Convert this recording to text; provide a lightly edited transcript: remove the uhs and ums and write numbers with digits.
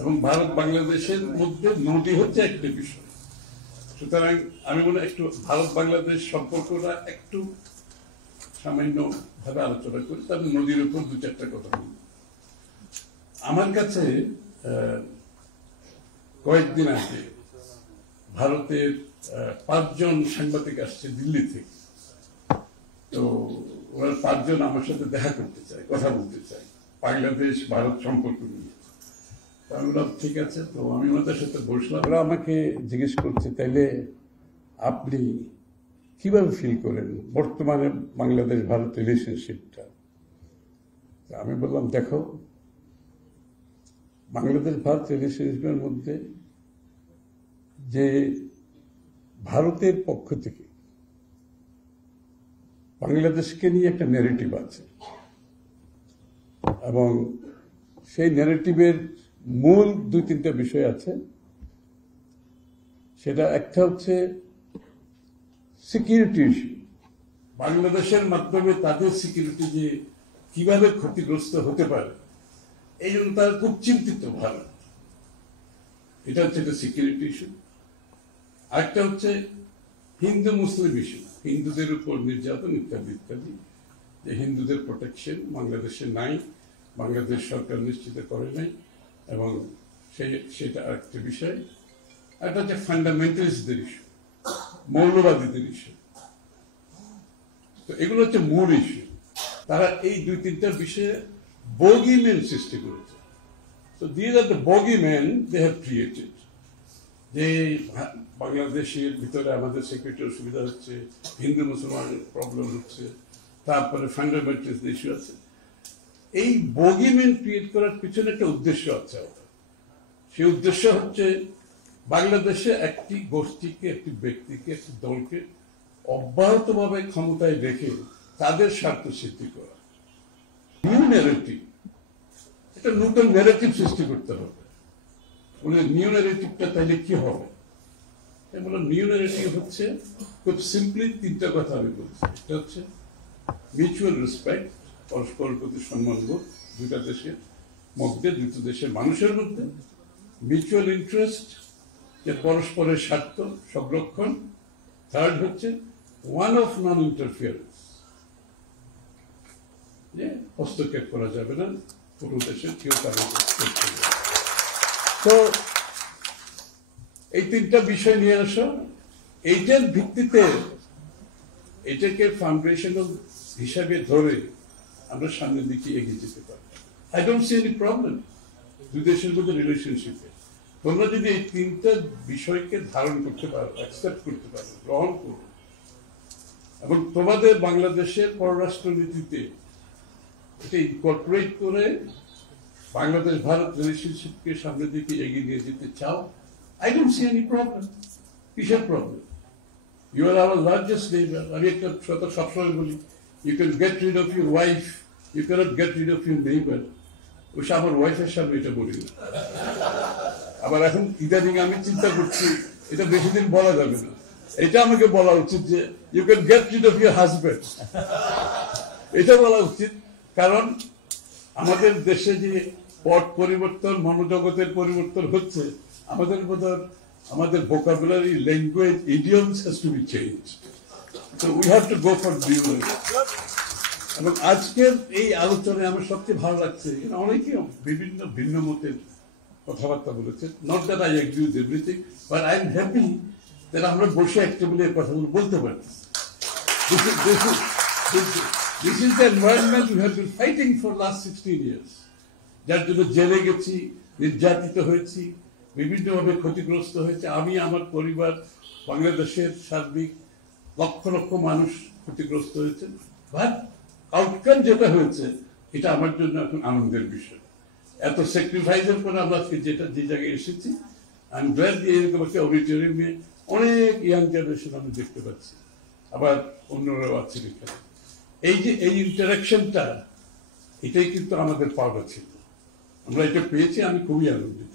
এবং ভারত বাংলাদেশের মধ্যে নদী হচ্ছে একটা বিষয়। সুতরাং আমি মনে একটু ভারত বাংলাদেশ সম্পর্কটা একটু সামান্য ভাবে আলোচনা করি, তারপর নদীর উপর দু চারটা কথা বলি। আমার কাছে কয়েকদিন আগে ভারতের 5 জন সাংবাদিক আসছে দিল্লি থেকে। তো ওরা 5 জন আমার সাথে দেখা করতে চায়, কথা বলতে চায় বাংলাদেশ ভারত সম্পর্ক নিয়ে। আমি বললাম ঠিক আছে। তো আমি ওনাদের সাথে বসলাম। ওরা আমাকে জিজ্ঞেস করছে, তাইলে আপনি কিভাবে ফিল করেন বর্তমানে বাংলাদেশ ভারত রিলেশনশিপটা? আমি বললাম, দেখো, বাংলাদেশ ভারত রিলেশনশিপের মধ্যে যে ভারতের পক্ষ থেকে বাংলাদেশকে নিয়ে একটা ন্যারেটিভ আছে, এবং সেই ন্যারেটিভের মূল 2-3টা বিষয় আছে। সেটা একটা হচ্ছে সিকিউরিটি ইস্যু। বাংলাদেশের মাধ্যমে তাদের সিকিউরিটি যে কিভাবে ক্ষতিগ্রস্ত হতে পারে, এই জন্য তারা খুব চিন্তিত ভারত। এটা হচ্ছে একটা সিকিউরিটি ইস্যু। আরেকটা হচ্ছে হিন্দু মুসলিম ইস্যু, হিন্দুদের উপর নির্যাতন ইত্যাদি ইত্যাদি, যে হিন্দুদের প্রোটেকশন বাংলাদেশে নাই, বাংলাদেশ সরকার নিশ্চিত করে নাই, এবং সেটা আরেকটা বিষয়। একটা হচ্ছে ফান্ডামেন্টালিস্টদের ইস্যু, মৌলবাদীদের ইস্যু। তো এগুলো হচ্ছে মূল ইস্যু। তারা এই 2-3টা বিষয়ে বগিম্যান সৃষ্টি করেছে। So these are the bogeymen they have created. যে বাংলাদেশের ভিতরে আমাদের সিকিউরিটি অসুবিধা হচ্ছে, হিন্দু মুসলমানের প্রবলেম হচ্ছে, তারপরে ফান্ডামেন্টালিস্ট ইস্যু আছে। এই বগিম্যান ক্রিয়েট করার পিছনে একটা উদ্দেশ্য আছে। সেই উদ্দেশ্য হচ্ছে বাংলাদেশে একটি গোষ্ঠীকে, একটি ব্যক্তিকে, একটি দলকে অব্যাহতভাবে ক্ষমতায় রেখে তাদের স্বার্থ সিদ্ধি করা। নিউ ন্যারেটিভ, একটা নতুন ন্যারেটিভ সৃষ্টি করতে হবে। বলে নিউ ন্যারেটিভটা তাইলে কি হবে? বললাম, নিউ ন্যারেটিভ হচ্ছে খুব সিম্পলি 3টা কথা আমি বলছি। এটা হচ্ছে মিউচুয়াল রেসপেক্ট, পরস্পরের প্রতি সম্মানবোধ, 2টা দেশের মধ্যে, 2টো দেশের মানুষের মধ্যে। মিউচুয়াল ইন্টারেস্ট, যে পরস্পরের স্বার্থ সংরক্ষণ। থার্ড হচ্ছে ওয়ান অফ নন ইন্টারফিয়ারেন্স, যে হস্তক্ষেপ করা যাবে না, কোনো দেশের কেউ কারো। তো এই 3টা বিষয় নিয়ে আসো। এইটার ভিত্তিতে এটাকে ফাউন্ডেশনাল হিসাবে ধরে আমরা সামনের দিকে এগিয়ে যেতে পারি। I don't see any problem 2 দেশের মধ্যে রিলেশনশিপে। তোমরা যদি এই 3টা বিষয়কে ধারণ করতে পারো, অ্যাকসেপ্ট করতে পারো, গ্রহণ করো, এবং তোমাদের বাংলাদেশের পররাষ্ট্র নীতিতে এটা ইনকর্পোরেট করে বাংলাদেশ ভারত রিলেশনশিপকে সামনের দিকে এগিয়ে নিয়ে যেতে চাও, I don't see any problem. কিসের problem? You are our largest neighbour. আমি একটা কথা সবসময় বলি, you can get rid of your wife, you cannot get rid of your neighbour. ওইসব আমার ওয়াইফের সামনে এটা বলি না। আবার এখন ইদানিং আমি চিন্তা করছি, এটা বেশি দিন বলা যাবে না। এটা আমাকে বলা উচিত যে you can get rid of your husband, এটা বলা উচিত। কারণ আমাদের দেশে যে পট পরিবর্তন, মনোজগতের পরিবর্তন হচ্ছে, আমাদের vocabulary, language, idioms has to be changed. So we have to go for new. এবং আজকের এই আলোচনায় আমার সবচেয়ে ভালো লাগছে, অনেকে বিভিন্ন ভিন্ন মতের কথাবার্তা বলেছে। Not that I agree with everything, but I am happy that আমরা বসে এক টেবিলে এই কথাগুলো বলতে পারি। This is the environment we have been fighting for last 16 years. যার জন্য জেলে গেছি, নির্যাতিত হয়েছি, বিভিন্নভাবে ক্ষতিগ্রস্ত হয়েছে। আমি, আমার পরিবার, বাংলাদেশের সার্বিক লক্ষ লক্ষ মানুষ ক্ষতিগ্রস্ত হয়েছে। বাট আউটকাম যেটা হয়েছে, এটা আমার জন্য এখন আনন্দের বিষয়। এত স্যাক্রিফাইসের পরে আমরা আজকে যে জায়গায় এসেছি, আই এম গ্ল্যাড যে এরকম একটা অডিটোরিয়ামে অনেক ইয়াং জেনারেশন আমি দেখতে পাচ্ছি, আবার অন্যরাও আছে এখানে। এই ইন্টারাকশনটা, এটাই কিন্তু আমাদের পাওয়া ছিল। আমরা এটা পেয়েছি, আমি খুবই আনন্দিত।